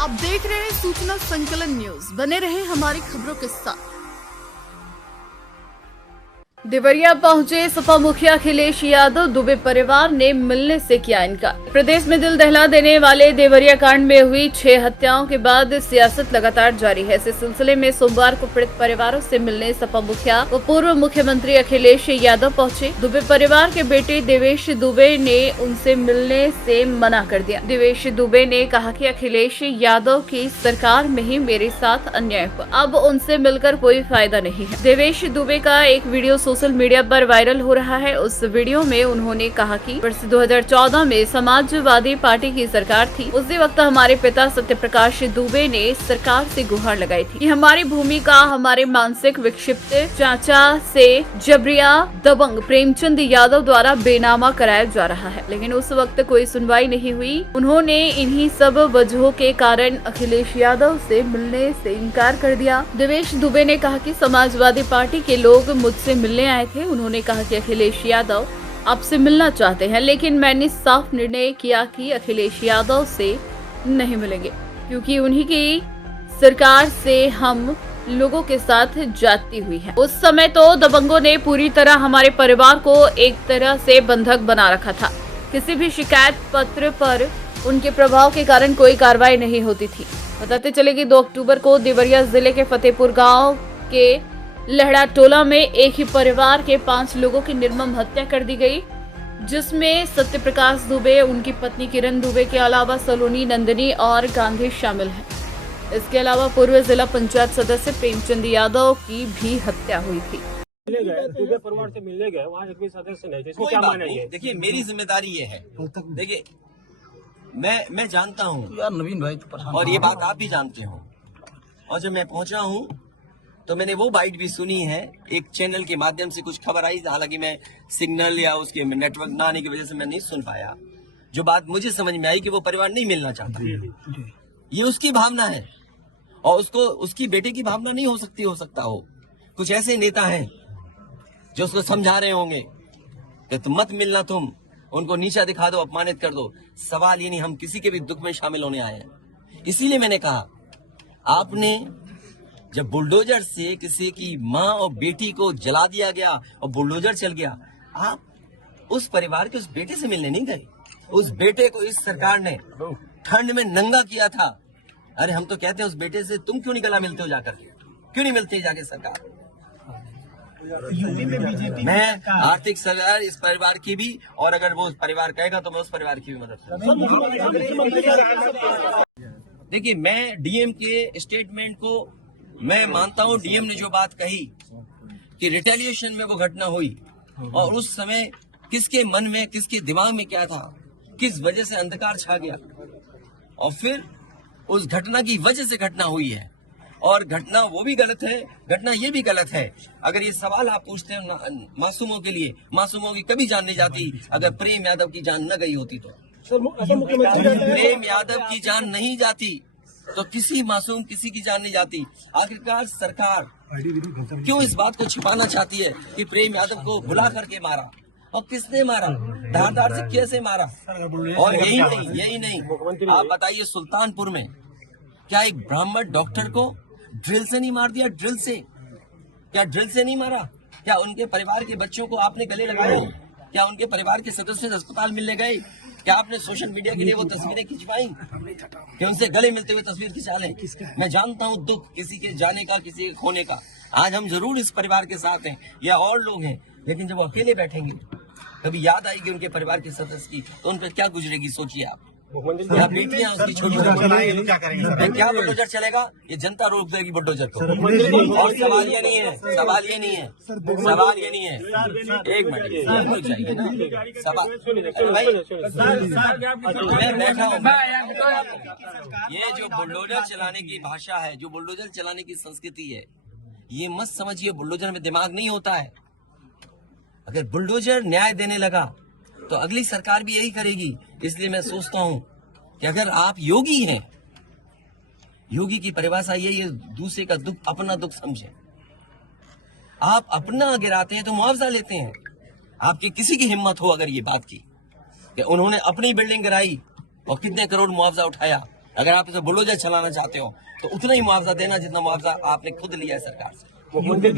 आप देख रहे हैं सूचना संकलन न्यूज। बने रहे हमारी खबरों के साथ। देवरिया पहुंचे सपा मुखिया अखिलेश यादव। दुबे परिवार ने मिलने से किया इनकार। प्रदेश में दिल दहला देने वाले देवरिया कांड में हुई 6 हत्याओं के बाद सियासत लगातार जारी है। इस सिलसिले में सोमवार को पीड़ित परिवारों से मिलने सपा मुखिया व पूर्व मुख्यमंत्री अखिलेश यादव पहुंचे। दुबे परिवार के बेटे देवेश दुबे ने उनसे मिलने से मना कर दिया। देवेश दुबे ने कहा कि अखिलेश यादव की सरकार में ही मेरे साथ अन्याय हुआ, अब उनसे मिलकर कोई फायदा नहीं है। देवेश दुबे का एक वीडियो सोशल मीडिया पर वायरल हो रहा है। उस वीडियो में उन्होंने कहा कि वर्ष 2014 में समाजवादी पार्टी की सरकार थी। उसी वक्त हमारे पिता सत्यप्रकाश दुबे ने सरकार से गुहार लगाई थी कि हमारी भूमि का हमारे मानसिक विक्षिप्त चाचा से जबरिया दबंग प्रेमचंद यादव द्वारा बेनामा कराया जा रहा है, लेकिन उस वक्त कोई सुनवाई नहीं हुई। उन्होंने इन्हीं सब वजहों के कारण अखिलेश यादव से मिलने से इनकार कर दिया। देवेश दुबे ने कहा कि समाजवादी पार्टी के लोग मुझसे मिलने आए थे। उन्होंने कहा कि अखिलेश यादव आपसे मिलना चाहते हैं, लेकिन मैंने साफ निर्णय किया कि अखिलेश यादव से नहीं मिलेंगे, क्योंकि उन्हीं की सरकार से हम लोगों के साथ जाती हुई है। उस समय तो दबंगों ने पूरी तरह हमारे परिवार को एक तरह से बंधक बना रखा था। किसी भी शिकायत पत्र पर उनके प्रभाव के कारण कोई कार्रवाई नहीं होती थी। बताते चले कि 2 अक्टूबर को देवरिया जिले के फतेहपुर गांव के लहड़ा टोला में एक ही परिवार के 5 लोगों की निर्मम हत्या कर दी गई, जिसमें सत्यप्रकाश दुबे, उनकी पत्नी किरण दुबे के अलावा सलोनी, नंदिनी और गांधी शामिल हैं। इसके अलावा पूर्व जिला पंचायत सदस्य प्रेमचंद यादव की भी हत्या हुई थी। दुबे परिवार से मिलने गए, वहाँ एक भी सदस्य नहीं थे। इसमें क्या मानेंगे? देखिए, मेरी जिम्मेदारी ये है। देखिए, मैं जानता हूँ यार नवीन भाई तो और ये बात आप भी जानते हो। और जब मैं पहुंचा हूँ तो मैंने वो बाइट भी सुनी है। एक चैनल के माध्यम से कुछ खबर आई, हालांकि मैं सिग्नल या उसके नेटवर्क ना आने की वजह से मैं नहीं सुन पाया। जो बात मुझे समझ में आई कि वो परिवार नहीं मिलना चाहता, ये उसकी भावना है और उसकी बेटे की भावना नहीं हो सकता हो। कुछ ऐसे नेता हैं जो उसको समझा रहे होंगे कि तुम मत मिलना, तुम उनको नीचा दिखा दो, अपमानित कर दो। सवाल ये नहीं, हम किसी के भी दुख में शामिल होने आए हैं। इसीलिए मैंने कहा, आपने जब बुलडोजर से किसी की माँ और बेटी को जला दिया गया और बुलडोजर चल गया, आप उस परिवार के उस बेटे से मिलने नहीं गए। उस बेटे को इस सरकार ने ठंड में नंगा किया था। अरे हम तो कहते हैं उस बेटे से तुम क्यों नहीं गला मिलते हो जाकर, क्यों नहीं मिलते जाके सरकार? मैं आर्थिक सरकार इस परिवार की भी, और अगर वो परिवार कहेगा तो मैं उस परिवार की भी मदद करूंगा। देखिए, मैं डीएम के स्टेटमेंट को मैं मानता हूं। डीएम ने जो बात कही कि रिटेलिएशन में वो घटना हुई और उस समय किसके मन में, किसके दिमाग में क्या था, किस वजह से अंधकार छा गया, और फिर उस घटना की वजह से घटना हुई है। और घटना वो भी गलत है, घटना ये भी गलत है। अगर ये सवाल आप पूछते हैं मासूमों के लिए, मासूमों की कभी जान नहीं जाती। अगर प्रेम यादव की जान न गई होती तो प्रेम यादव की जान नहीं जाती तो किसी मासूम किसी की जान नहीं जाती। आखिरकार सरकार क्यों इस बात को छिपाना चाहती है कि प्रेम यादव को बुला करके मारा, और किसने मारा, धारदार से कैसे मारा? और यही नहीं, आप बताइए, सुल्तानपुर में क्या एक ब्राह्मण डॉक्टर को ड्रिल से नहीं मार दिया? ड्रिल से क्या ड्रिल से नहीं मारा? क्या उनके परिवार के बच्चों को आपने गले लगाए? क्या उनके परिवार के सदस्य अस्पताल मिलने गए? क्या आपने सोशल मीडिया के लिए वो तस्वीरें खिंचवाई कि उनसे गले मिलते हुए तस्वीर खिंचा लें? मैं जानता हूँ दुख किसी के जाने का, किसी के खोने का। आज हम जरूर इस परिवार के साथ हैं या और लोग हैं, लेकिन जब वो अकेले बैठेंगे, कभी याद आएगी उनके परिवार के सदस्य की, तो उन पर क्या गुजरेगी सोचिए आप। क्या बेटियां उसकी छोटी क्या बुलडोजर चलेगा? ये जनता रोक देगी बुलडोजर को। और सवाल ये नहीं है, सवाल ये नहीं है। एक मिनट चाहिए ना, सवाल मैं बैठा हूँ। ये जो बुलडोजर चलाने की भाषा है, जो बुलडोजर चलाने की संस्कृति है, ये मत समझिए बुलडोजर में दिमाग नहीं होता है। अगर बुलडोजर न्याय देने लगा तो अगली सरकार भी यही करेगी। इसलिए मैं सोचता हूं कि अगर आप योगी हैं, योगी की परिभाषा यही है, दूसरे का दुख अपना दुख समझे। आप अपना गिराते हैं तो मुआवजा लेते हैं। आपकी किसी की हिम्मत हो अगर ये बात की कि उन्होंने अपनी बिल्डिंग गिराई और कितने करोड़ मुआवजा उठाया, अगर आप इसे बुलडोजर चलाना चाहते हो तो उतना ही मुआवजा देना जितना मुआवजा आपने खुद लिया है सरकार से। मुख्यमंत्री